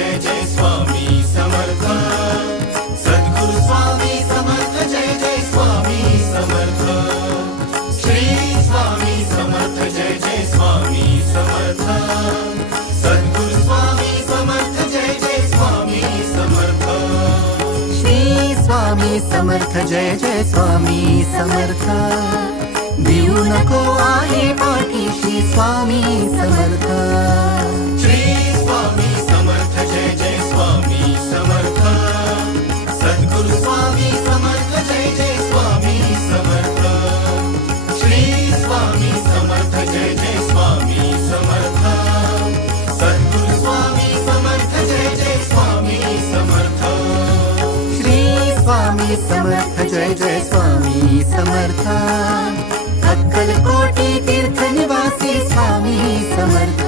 जय जय स्वामी समर्थ सद्गुरु स्वामी समर्थ जय जय स्वामी समर्थ श्री स्वामी समर्थ जय जय स्वामी समर्थ सद्गुरु स्वामी समर्थ जय जय स्वामी समर्थ श्री स्वामी समर्थ जय जय स्वामी समर्थ देऊ नको आहे पाठीशी स्वामी समर्थ श्री स्वामी समर्थ जय जय स्वामी समर्थ सद्गुरु स्वामी समर्थ जय जय स्वामी समर्थ श्री स्वामी समर्थ जय जय स्वामी समर्थ सद्गुरु स्वामी समर्थ जय जय स्वामी समर्थ श्री स्वामी समर्थ जय जय स्वामी समर्थ अक्कलकोटी तीर्थ निवासी स्वामी समर्थ